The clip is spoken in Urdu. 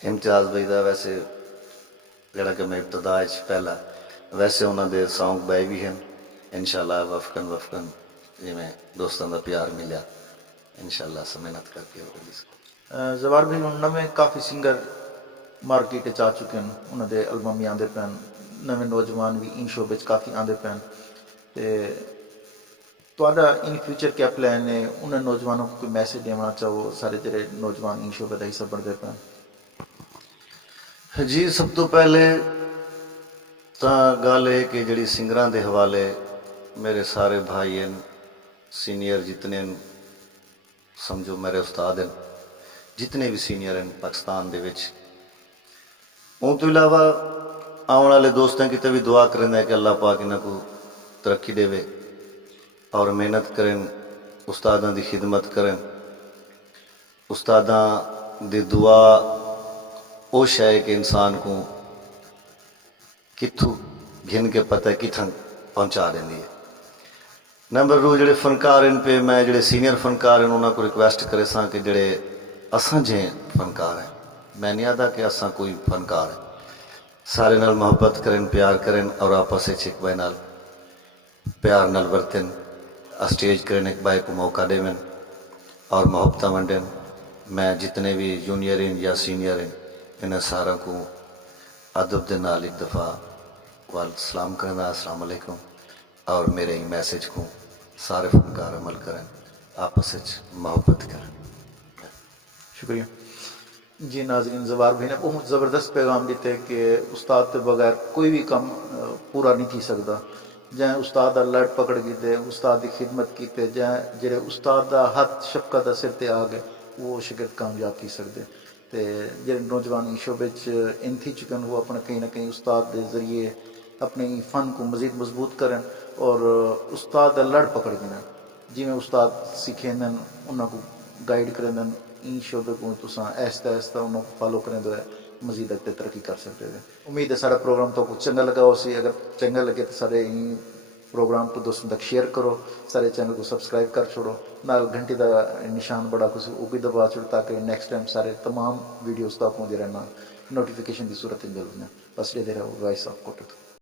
امتیاز بھائی دا ویسے جڑا کہ میں ابتدا پہلا ویسے انہوں دے سانگ بائے بھی ہیں انشاءاللہ وفقن جی میں دوستوں دا پیار ملیا انشاءاللہ محنت کر کے ریلیز زوار بھائی ہوں نویں کافی سنگر مارکیٹ آ چکے ہیں انہوں دے البم بھی آندے پین نویں نوجوان بھی ان شعبے کافی آندے پین تہاڈا ان فیوچر کیا پلان ہے انہیں نوجوانوں کو کوئی میسج دینا چاہو سارے جڑے نوجوان ان شعبے کا حصہ بنتے پین؟ جی سب تو پہلے تو گل ہے کہ جڑی سنگراں دے حوالے میرے سارے بھائی ہیں سینئر جتنے ہیں سمجھو میرے استاد ہیں جتنے بھی سینئر ہیں پاکستان دے وچ ان تو علاوہ آنے والے دوستوں کی بھی دعا کریں کہ اللہ پاک انہاں کو ترقی دے اور محنت کریں استاداں دی خدمت کریں استاداں دی دعا وہ شے کہ انسان کو کتھوں گھن کے پتہ کتھاں پہنچا دینی ہے نمبر 2 جڑے فنکار ہیں پہ میں جڑے سینئر فنکار ہیں انہوں کو ریکویسٹ کرے ساں کہ جڑے اساں جے فنکار ہیں میں نہیں آتا کہ اساں کوئی فنکار ہیں سارے نال محبت کریں پیار کریں اور آپس ایک بائے نال پیار نال برتن اسٹیج کریں ایک بائے کو موقع دے میں اور محبتہ ونڈیں میں جتنے بھی جونیئر ہیں یا سینئر ہیں انہیں سارا کو ادب دے نال ایک دفعہ سلام کرنا السلام علیکم اور میرے ہی میسج کو سارے فنکار عمل کریں آپس محبت کریں شکریہ جی ناظرین زوار بھائی نے بہت زبردست پیغام دیتے کہ استاد کے بغیر کوئی بھی کام پورا نہیں تھی سکتا جائیں استاد دا لڑ پکڑ کیتے استاد دی خدمت کیتے جائیں جڑے استاد دا ہاتھ شفقت دا سر تے آ گئے وہ شاگرد کامیاب تھی سکتے تے جڑے نوجوان شعبے ان تھی چکے ہیں وہ اپنے کہیں نہ کہیں استاد دے ذریعے اپنے فن کو مزید مضبوط کریں اور استاد دا لڑ پکڑ گئے جی میں استاد سکھیں دن انہوں کو گائیڈ کریں دن ان شعبے کو تساں آہستہ آہستہ انہوں کو فالو کریں دو ہے مزید اگتے ترقی کر سکتے ہیں امید ہے سارا پروگرام تو کچھ چنگا لگا ہو سی اگر چنگا لگے تو سارے پروگرام کو دوستوں تک شیئر کرو سارے چینل کو سبسکرائب کر چھوڑو نال گھنٹی دا نشان بڑا کچھ وہ بھی دبا چھوڑو تاکہ نیکسٹ ٹائم سارے تمام ویڈیوز تک پہنچے رہنا نوٹیفیکیشن کی صورت میں ملنا بس یہ دے رہا وائس آف کوٹک